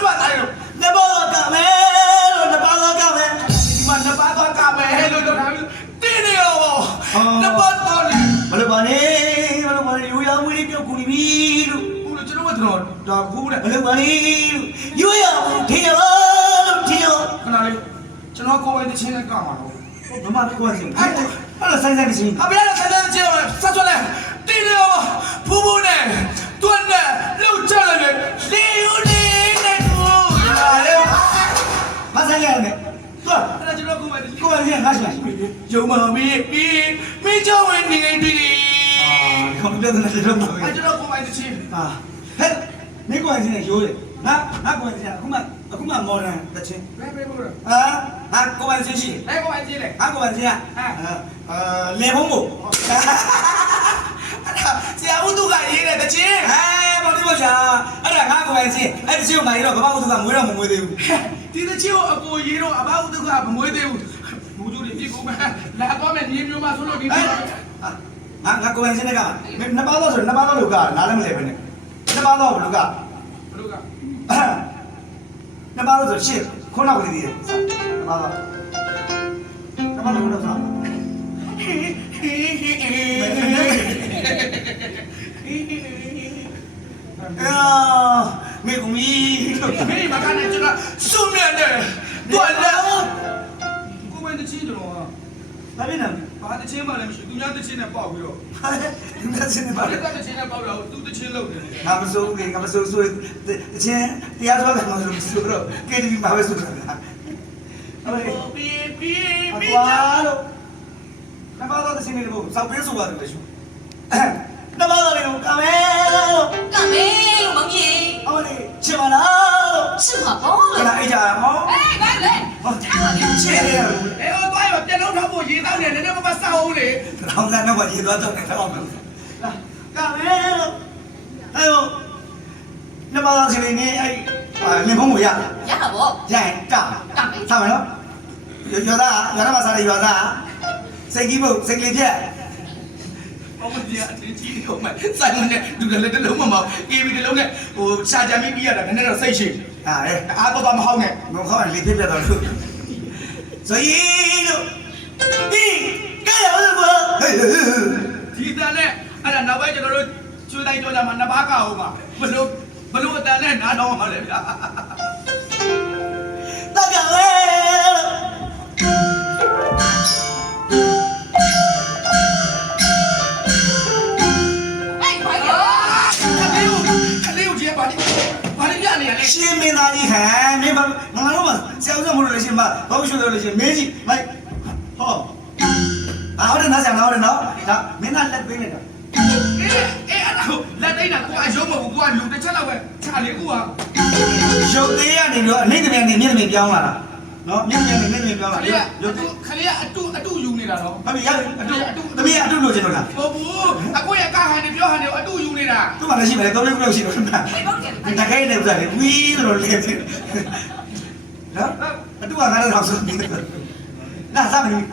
ခွေပါသားလေးခွေပါသားလေးဘာလို့ခွဲပါသားလဲလို့နှစ်ပါးတော့ကမယ်လို့နှစ်ပါးတော့ကမယ်ဒီမှာနှစ်ပါးသွားကမယ်လို့တော့ထားပြီးတင်းနေရောပေါ့နှစ်ပါးတော့လေမလို့ပါနဲ့မလို့ပါနဲ့ရိုးရမွေးလေးပြောက်ကူနေပြီလို့ဘူးလို့ကျွန်တော်ကကျွန်တော်ဒါဘူးလေမလို့ပါနဲ့လို့ရိုးရထင်ရပါလို့ထင်ရခဏလေးကျွန်တော်ကိုယ်ပဲတချင်းနဲ့ကောက်မှာတော့မမကွာစင်အဲ့ဒါဆိုင်ဆိုင်ချင်းအဖေကဆက်တဲ့ချင်းတော့ဆက်ဆွဲလဲတင်းနေရောဖူးဖူးနဲ့တွန်းနဲ့လှုပ်ချလိုက်လေလေယူနေနဲ့ သွားအဲ့ဒါကျွန်တော်ကိုယ်ပဲတချင်းကိုယ်ကငါရှိလားယုံမမီးမီးမီးချောင်းဝင်နေပြီအာကွန်ပျူတာနဲ့တော့မဟုတ်အဲ့ကျွန်တော်ကိုယ်ပဲတချင်းအာဟဲ့နေကွာစင်ရိုးတယ်ငါငါကွာစင်အခုမှအခုမှမော်ဒန်တချင်းဘယ်ဘယ်ဘယ်အာငါကွာစင်ရှိအဲ့ကိုယ်ပဲတချင်းလေငါကွာစင်ကအာလေဖုံးကိုအဲ့ဒါဆရာဦးသူကရေးတဲ့တချင်းအဲဘာလို့မချာအဲ့ဒါငါကွာစင်အဲ့ဒီချင်းကိုမှရတော့ဘာမှဥဒ္ဒကမွေးတော့မမွေးသေးဘူး ဒီတချင်းကိုအကိုရေးတော့အဘဦးသူကမမွေးသေးဘူးမူကျူတွေပြစ်ကုန်မယ်လာတော့မယ်ဒီမျိုးမှဆိုလို့ဒီအဲမျိုးငါငါကွာစင်ကနှစ်ပါးတော့ဆိုနှစ်ပါးတော့လူကနားလည်းမလဲပဲနဲ့နှစ်ပါးတော့လူကဘလို့ကနှစ်ပါးတော့ဆိုရှင်းခုနကလေးတည်းနှစ်ပါးတော့နှစ်ပါးတော့ခုနကစားအာ မေကူမီမင်းမကနေကျွန်တော်စုမြတ်တယ်တွက်တယ်ကိုယ်ပဲတချင်းကျွန်တော်ဘာဖြစ်နေလဲဘာတချင်းမှလည်းမရှိသူများတချင်းနဲ့ပေါက်ပြီးတော့ဟာဒီကစနေပါဘာလေလဲတချင်းနဲ့ပေါက်တော့သူတချင်းလုပ်တယ်ငါမစိုးဘူးငါမစိုးဆိုတချင်းတရားစွာကမစိုးဆိုတော့ကဲဒီမှာပဲဆိုတာအဲ့ဘီဘီအဘီကွာလို့နှစ်ပါးတော့တချင်းနေလို့စောက်ပေးဆိုပါတယ်လေရှုနှ ချင်ပါလားလို့ 是我包 ခဏ 了。 အိတ်ကြရမော 哎，来来， ဟောချင်ရတယ် အေးဟိုသွားရပြန်လုံးထောက်ဖို့ရေးတောင်းနေတယ်နည်းနည်းမမဆောက်အောင်လေ ထောင်းစားတော့ရေသွားတော့တယ်တော့မယ်ကမဲလို့အဲ့တော့နှစ်ပါးတော့ချင်းနေအဲ့လင်ဖုံးကိုရ 呀不， ရရင်က 干没。 ထားမယ်နော်ရွာသားရွာသားမှာစားတယ်ရွာသားစိတ်ကြီးဖို့စိတ်ကလေးချက် ဟောမဒီအတင်းကြီးဟိုမှာစိုက်မနဲ့ဒူတယ်လည်းတစ်လုံးမမောက်အေးပြီးတစ်လုံးနဲ့ဟိုရှာကြမ်းပြီးပြီးရတာနည်းနည်းတော့စိတ်ရှိဟာလေအားတော့မဟောင်းနဲ့မခေါ်လေးဖြစ်ပြတော့လို့ဆိုရင်လို့ဒီကဲရလို့ဘောဟေးဒီတန်နဲ့အဲ့ဒါနောက်ပိုင်းကျွန်တော်တို့ကျွေးတိုင်းကြောကြမှာနှစ်ပါးကအောင်ပါဘလို့ဘလို့အတန်နဲ့နားတော့မှာလေဗျာ ဘာလိပြနေရလဲရှင်းမင်းသားကြီးဟမ်မင်းဘာငါတို့မှာဆရာဦးကမလို့လေရှင်မဘာလို့ရှိလို့လေရှင်မင်းကြီးလိုက်ဟောအော်ရနာဆရာနော်ရနော်ဒါမင်းသားလက်ပေးနေတာအေးအေးအဲ့ဒါကိုလက်သိမ်းတာကိုအယုံမဟုတ်ကိုကလူတစ်ချက်လောက်ပဲခြာလေးကိုကရုပ်သေးရနေတော့အနှိမ့်တမြန်နေမြင့်တမြန်ပြောင်းလာတာ နော်ညံ့ညံ့နဲ့နဲ့ပြောပါခလေးကရုပ်ခလေးကအတုအတုယူနေတာတော့ဟုတ်ပြီရပြီအတုအတုသမီးအတုလိုချင်တော့လားဟုတ်ဘူးအကိုရဲ့ကဟန်နေပြောဟန်နေအတုယူနေတာသူ့မှာလည်းရှိပါလေသုံးလေးခုလောက်ရှိတော့တာတကယ်နဲ့ဥစားလေဝီးလို့လေနော်အတုကငါလည်းတော့ဆိုနေတာလာစားမလို့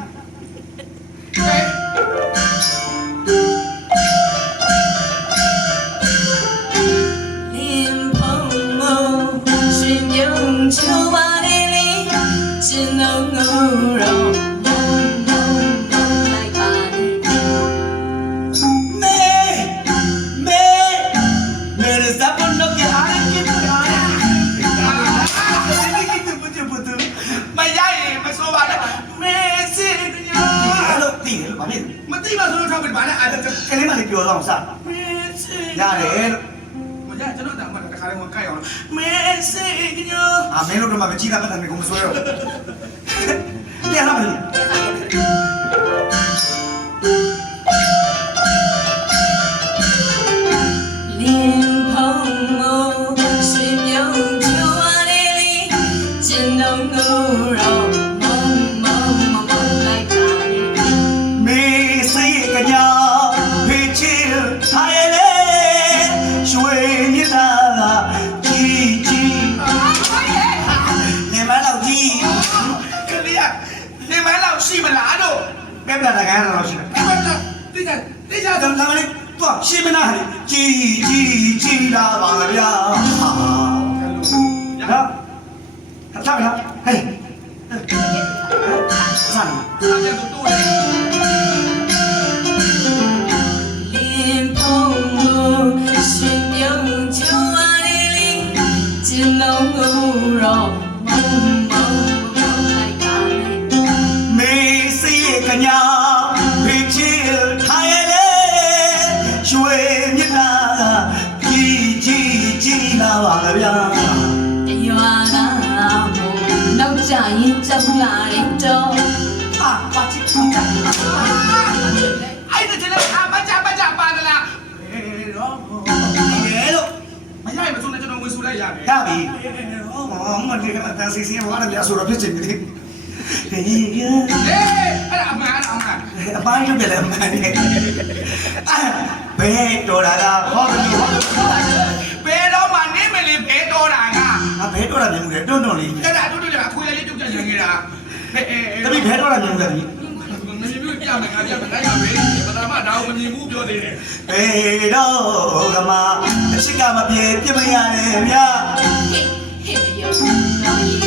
ဆိုလို့ထောက်ပြီးပါနဲ့အဲ့ဒါကလေးမလေးပြောတော့စရတယ်မရကျွန်တော်တောင်မှတခါလေးဝင်ကိုက်အောင်မေဆေညိုအာမင်းတို့ကမှမကြည့်တာပတ်တယ်ကိုမစွဲတော့ပြန်လာပါလိမ့်เรา နေမလောက်ရှိမလားတော့ပြပြတာကန်တော့ရှိတယ်အဲ့ဒါတိကျတိကျဒါတော့လာမလေးတော့ရှင်းမနာဟဲ့ကြီးကြီးကြီးလာပါဗျာဟာနော်ထားထားလားဟေးဆန်စားကြတူ ညာဖေချီထားရလေရွှေမြတ်နာကြီးကြီးကြီးလာပါဗျာတရွာကမို့နောက်ကြရင်ကြောက်လာတဲ့တော့အာပါချစ်ပါချစ်အဲ့ဒါကျလည်းအမကြမကြပါကလားအေးတော့ရေလို့မရရင်မဆုံးနဲ့ကျွန်တော်ဝင်ဆူလိုက်ရတယ်ရပြီဟောမဒီကတန်စီစီဘာလဲဆိုတော့ဖြစ်ချင်တယ် ဟေးဟေးအဲ့ဒါအမှန်အဲ့ဒါအမှန်အပိုင်းရုပ်တယ်လည်းမှန်တယ်ဘယ်တော်တာကဟောတယ်လို့ဘယ်တော့မှနေမလေးဘဲတော်တာကငါဘယ်တော်တာမြင်မှုလဲတွန်းတွန်းလေးအဲ့ဒါအတူတူလည်းအခွေလေးပြုတ်ကြရနေတာဟဲ့အေးတပည့်ဘယ်တော်တာမြင်မှုလဲဒီမမြင်ဘူးပြမယ်ငါပြမယ်နိုင်ပါပဲပထမဒါကိုမမြင်ဘူးပြောသေးတယ်ဘယ်တော့ကမှအချစ်ကမပြေပြမရတယ်ဗျာဟေးဟေးပြော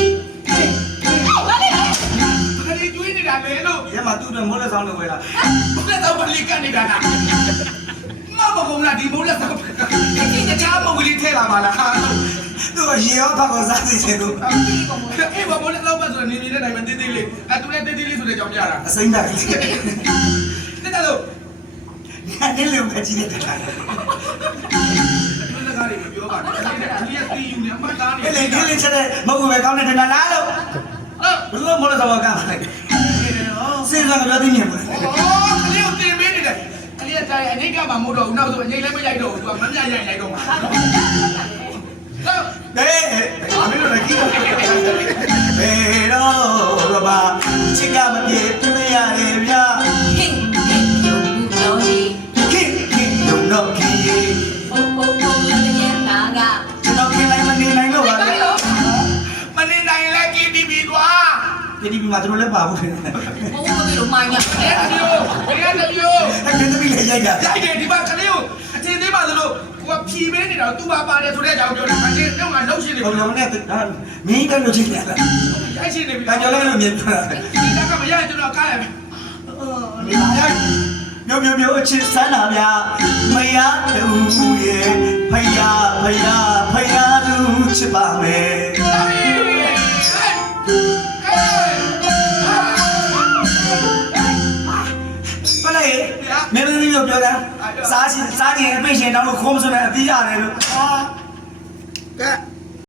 နေတာလေလို့ရဲမှာသူ့အတွက်မိုးလက်ဆောင်လုပ်ဝဲလာဘယ်တော့ပလီကန်နေတာလားမမကုန်းလားဒီမိုးလက်ဆောင်ဒီတခြားမုတ်ကလေးထဲလာပါလားဟာသူကရေရောဖတ်ကောစားစီချင်လို့အေးဘာမိုးလက်ဆောင်ပါဆိုနေနေတဲ့နိုင်မတေးသေးလေးအဲသူလည်းတေးသေးလေးဆိုတဲ့ကြောင်ပြတာအစိမ့်တာကြီးတက်တယ်လို့ငါနေလို့ပဲကြည့်နေတာဒီစကားတွေပြောပါနဲ့ဒီကတီးယူနေအမှတ်သားနေအဲ့လေဒီလေးချက်တဲ့မဟုတ်ဘူးပဲကောင်းတဲ့တနာလားလို့အော်ဘယ်လိုမိုးလက်ဆောင်ကမ်းပါလဲ စဉ်းစားကြပြောသိမြင်ဘူးအော်ကလေးကိုတင်ပေးနေတယ်ကလေးကတိုင်းအငိတ်ကမှမဟုတ်တော့ဘူးနောက်ဆိုအငိတ်လည်းမရိုက်တော့ဘူးသူကမမြရိုက်ရိုက်တော့မှာဟုတ်ဟေးအမေတို့လည်းကြည့်တော့ဘယ်တော့ကမှချစ်ကမပြေပြမရတယ်ဗျာဟေးဟေးပြောဘူးပြောရေခင်ခင်လုံးတော့ခင်ရေဟိုဟိုဟိုလည်းညနာကကျွန်တော်ခင်လိုက်မနေနိုင်တော့ပါဘူးမနေနိုင်လဲကြည့်ပြီးပြီကွာဒီဒီမှာတို့လည်းပါဘူးခင်ဟိုမပြီး လို့မိုင်းရအဲ့ဒီလိုဘယ်ကတည်းကအဲ့ဒီသမီးလည်းရိုက်တာရိုက်တယ်ဒီမှာကလေးကိုအချင်းသေးပါသလိုကိုကဖြီးပေးနေတာသူ့ပါပါတယ်ဆိုတဲ့အကြောင်းပြောတာအချင်းတော့ငါလှုပ်ရှင်နေဘုံပြီလုံးနဲ့ဒါမင်းလည်းလို့ချင်းတယ်လားရိုက်ရှင်နေပြီဒါကြောင့်လည်းလို့မြင်တာဒီကမရကျွန်တော်ကားရမယ်မျိုးမျိုးမျိုးအချစ်ဆန်းတာဗျာမရတူရဲ့ဖယားဖယားဖယားသူချစ်ပါမယ် စားရှင်စားခြင်းအပိတ်ရှင်တောင်းလို့ခေါမစွန်းတဲ့အပြီးရတယ်လို့ဟာကဲ